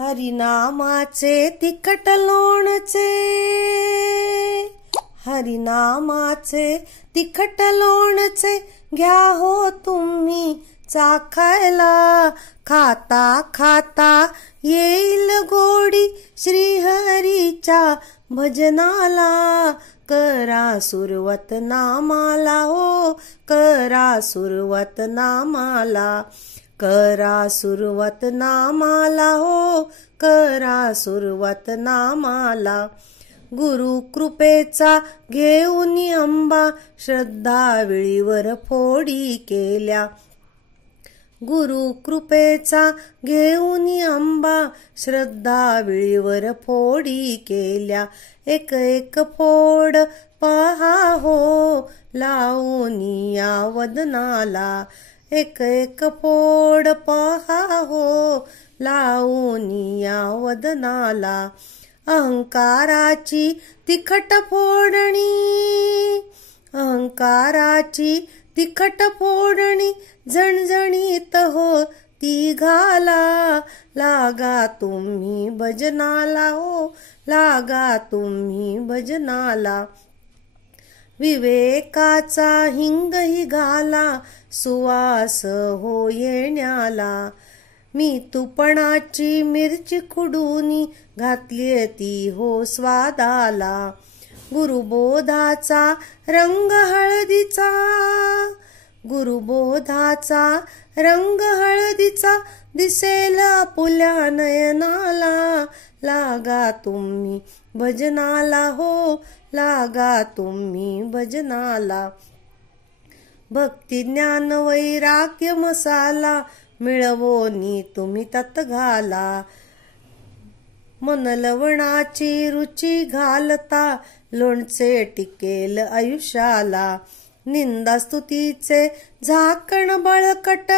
हरिनामाचे तिखट लोणचे, हरिनामाचे तिखट लोणचे, घ्या हो तुम्ही चाखायला. खाता खाता येईल गोडी श्रीहरीच्या भजनाला. करा सुरुवात नामाला हो, करा सुरुवात नामाला. करा सुरुवात नामाला हो, करा सुरुवात नामाला. गुरु कृपेचा घेऊन अंबा, श्रद्धा वेळीवर फोडी केल्या. गुरु कृपेचा घेऊन अंबा, श्रद्धा वेळीवर फोडी केल्या. एक एक फोड पहा हो, लावून या वदनाला. एक एक फोड पहा हो, लावून या वदनाला. अहंकाराची तिखट फोडणी, अहंकाराची तिखट फोडणी, झणझणीत हो ती घाला. लागा तुम्ही भजनाला हो, लागा तुम्ही भजनाला. विवेकाचा हिंगही घाला, सुवास हो येण्याला. मी तुपणाची मिरची खुडूनी, घातली ती हो स्वादाला. गुरुबोधाचा रंग हळदीचा, गुरुबोधाचा रंग हळदीचा, दिसेल आपुल्या नयनाला. लागा तुम्ही भजनाला हो, लागा तुम्ही भजनाला. भक्ती ज्ञान वैराग्य मसाला, मिळवोनी तुम्ही तत घाला. मन लवणाची रुची घालता, लोणचे टिकेल आयुष्याला. निंदास्तुतीचे झाकण बळकट,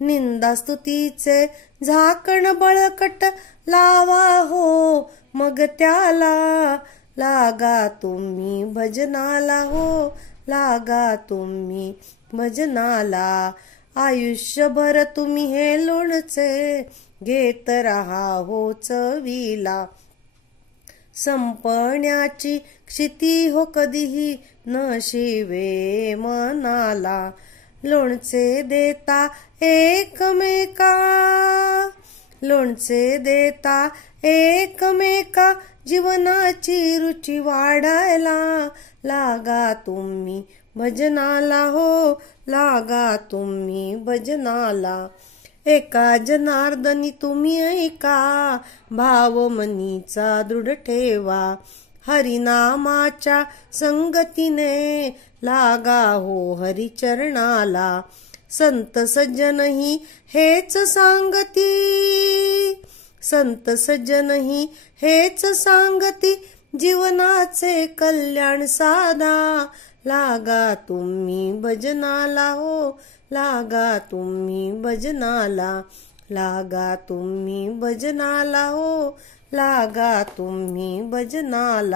निंदास्तुतीचे झाकण बळकट, लावा हो मग त्याला. लागा तुम्ही भजनाला हो, लागा तुम्ही भजनाला. आयुष्यभर तुम्ही हे लोणचे, घेत रहा हो चवीला. संपण्याची क्षिती हो कधीही न शिवे मनाला. लोणचे देता एकमेका, लोणचे देता एकमेका, जीवनाची रुची वाढायला. लागा तुम्ही भजनाला हो, लागा तुम्ही भजनाला. एका जनार्दनी तुम्ही ऐका, भाव मनीचा दृढ ठेवा. हरिनामाच्या संगतीने लागा हो हरिचरणाला. संत सज्जनही हेच सांगती, संत सज्जनही हेच सांगती, जीवनाचे कल्याण साधा. लागा तुम्ही भजनाला हो, लागा तुम्ही भजनाला. लागा तुम्ही भजनाला हो, लागा तुम्ही भजनाला.